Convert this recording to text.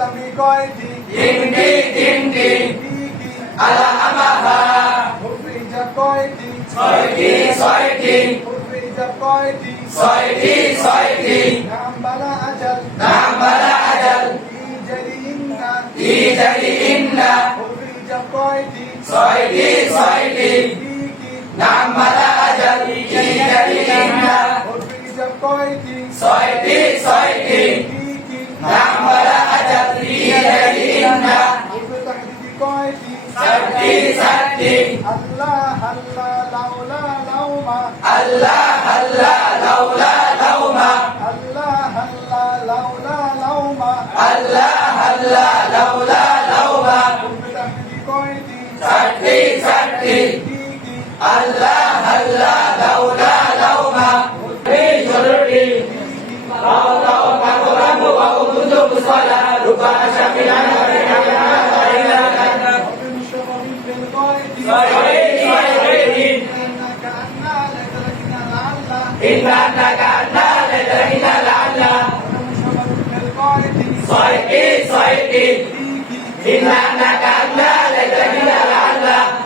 তুমি কয়টি তিনটি আলা আমাহা হুরফে হিজাব কয়টি ছয়টি হুরফে হিজাব কয়টি ছয়টি নাম বালা আজাল নাম বালা আজাল ইজারি ইন্না ইন্না হুরফে হিজাব কয়টি ছয়টি নাম বালা আজাল ইজারি ইন্না হুরফে হিজাব কয়টি ছয়টি নাম বালা আজাল ইজারি ইন্না হুরফে তাহদিদি কয়টি চারটি আল্লাহ আল্লাহ লাউলা লাউমা আল্লাহ লাউলা লাউমা আল্লাহ আল্লাহ লাউলা লাউমা আল্লাহ লাউলা লাউমা হুরফে তাহদিদি কয়টি চারটি আল্লাহ লাউলা লাউমা এই জরুরি লাউ কাকরামু ওয়া কুনতু মুসালা রুবা শামিলানা إنك أنت لدينا لعلا صيدي إنك أنت لدينا لعلا